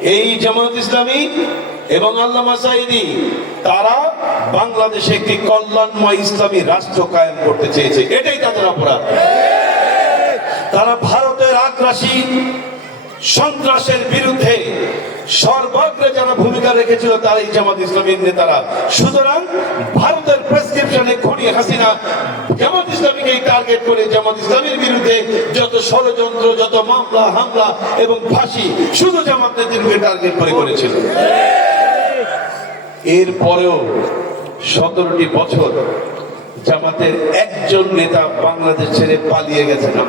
এই জামাত ইসলামী এবং আল্লামা সাইদি তারা বাংলাদেশে একটি কল্যাণময় ইসলামী রাষ্ট্র কায়েম করতে চেয়েছে। এটাই তাদের অপরাধ। তারা ভারতের আগ্রাসী সন্ত্রাসের বিরুদ্ধে সর্বাগ্রে যারা ভূমিকা রেখেছিল তারা এই জামাত ইসলামীর নেতারা। সুতরাং ভারতের প্রেসক্রিপশনে খনি হাসিনা জামাত ইসলামীকে টার্গেট করে জামাত ইসলামীর বিরুদ্ধে যত ষড়যন্ত্র, যত মামলা, হামলা এবং ফাঁসি, শুধু জামাত নেত্রীকে টার্গেট করে করেছিল। এরপরেও সতেরোটি বছর জামাতের একজন নেতা বাংলাদেশ ছেড়ে পালিয়ে গেছে না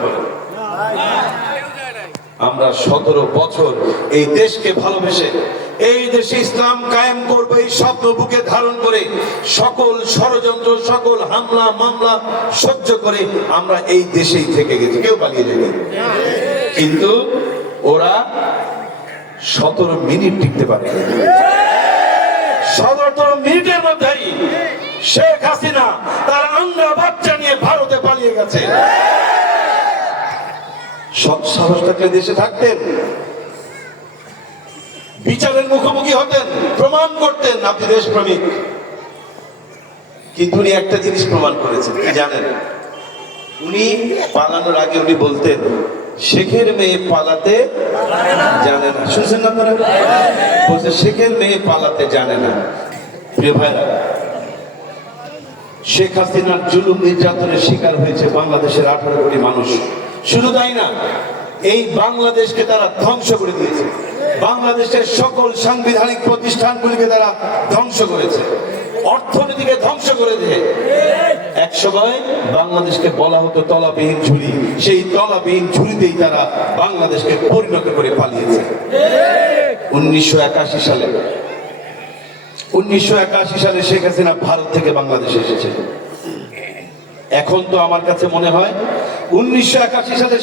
আমরা সতেরো বছর এই দেশকে ভালোবেসে, এই দেশে ইসলাম কায়েম করবে, এই স্বপ্ন বুকে ধারণ করে, সকল ষড়যন্ত্র, সকল হামলা, মামলা সহ্য করে আমরা এই দেশেই থেকে গেছি। কেউ পালিয়ে যায়নি। কিন্তু ওরা সতেরো মিনিট টিকতে পারে। সতেরো মিনিটের মধ্যেই শেখ হাসিনা তার আঙ্গা বাচ্চা নিয়ে ভারতে পালিয়ে গেছে। সৎ সাহস থাকলে দেশে থাকতেন। বিচারের মুখোমুখি হতেন, প্রমাণ করতেন আপনি দেশপ্রেমিক। কিন্তু উনি একটা জিনিস প্রমাণ করেছেন, কি জানেন? উনি পালানোর আগে উনি বলতেন, শেখের মেয়ে পালাতে জানে না। শুনছেন না আপনারা? বলছে, শেখের মেয়ে পালাতে জানে না। প্রিয় ভাইরা, শেখ হাসিনার জুলুম নির্যাতনের শিকার হয়েছে বাংলাদেশের আঠারো কোটি মানুষ। শুধু তাই না, এই বাংলাদেশকে তারা ধ্বংস করে দিয়েছে। বাংলাদেশের সকল সাংবিধানিক প্রতিষ্ঠানগুলিকে তারা ধ্বংস করেছে। অর্থনীতিকে ধ্বংস করে দিয়ে। এক সময় বাংলাদেশকে বলা হতো তলাবিহীন ঝুলি সেই তলাবিহীন ঝুলিতেই তারা বাংলাদেশকে পরিণত করে পালিয়েছে। উনিশশো একাশি সালে, উনিশশো একাশি সালে শেখ হাসিনা ভারত থেকে বাংলাদেশে এসেছে। এখন তো আমার কাছে মনে হয় উনিশশো একাশি সালে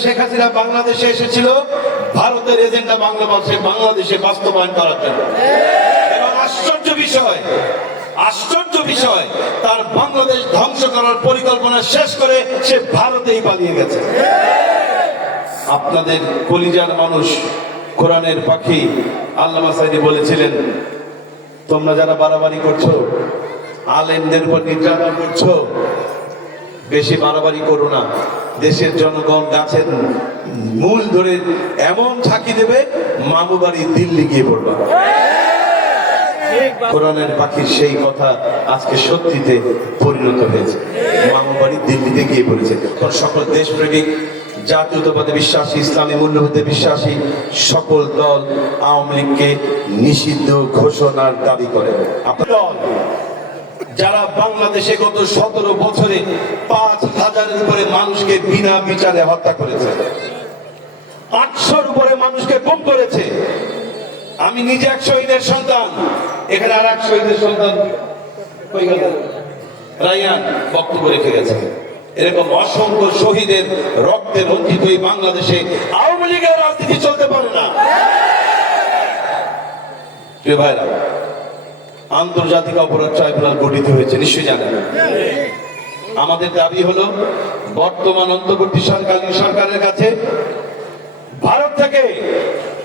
বাংলাদেশে এসেছিল। ভারতের এজেন্ডা বাংলা বাংলাদেশে বাস্তবায়ন এবং আশ্চর্য বিষয় আশ্চর্য বিষয়, তার বাংলাদেশ ধ্বংস করার পরিকল্পনা শেষ করে সে ভারতেই পালিয়ে গেছে। আপনাদের কলিজার মানুষ কোরআনের পাখি আল্লামা সাইদি বলেছিলেন, তোমরা যারা বাড়াবাড়ি করছ, আলেমদের উপর নির্যাতন করছ, বেশি বাড়াবাড়ি করো না। দেশের জনগণ গাছের মূল ধরে এমন ঝাঁকি দেবে, মামু বাড়ি দিল্লি গিয়ে পড়বা। কোরআনের পাখির সেই কথা আজকে সত্যিতে পরিণত হয়েছে। মামু বাড়ি দিল্লিতে গিয়ে পড়েছে। সকল দেশপ্রেমিক, জাতীয়তাবাদে বিশ্বাসী, ইসলামী মূল্যবোধে বিশ্বাসী সকল দল আওয়ামী লীগকে নিষিদ্ধ ঘোষণার দাবি করে। আপনার যারা বাংলাদেশে গত সতেরো বছরে পাঁচ হাজারের উপরে মানুষকে বিনা বিচারে হত্যা করেছে, আটশোর উপরে মানুষকে গুম করেছে, আমি নিজে এক শহীদের সন্তান, এখানে আর এক শহীদের সন্তান রাইয়ান বক্তব্য রেখে গেছে। এরকম অসংখ্য শহীদের রক্তে রঞ্জিত এই বাংলাদেশে আওয়ামী লীগের রাজনীতি চলতে পারে না। প্রিয় ভাইরা আন্তর্জাতিক অপরাধ ট্রাইব্যুনাল গঠিত হয়েছে, নিশ্চয়ই জানেন। আমাদের দাবি হলো, বর্তমান অন্তর্বর্তী সরকারীন সরকারের কাছে ভারত থেকে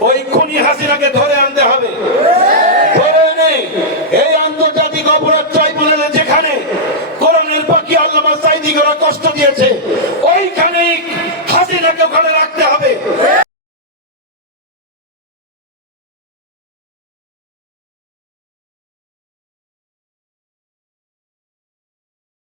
ওই খুনি হাসিনাকে ধরে আনতে হবে। ধরে এনে এই আন্তর্জাতিক অপরাধ ট্রাইব্যুনালে যেখানে করণের পাখি আল্লামা সাইদিকে কষ্ট দিয়েছে, ওইখানেই হাসিনাকে ওখানে রাখতে হবে।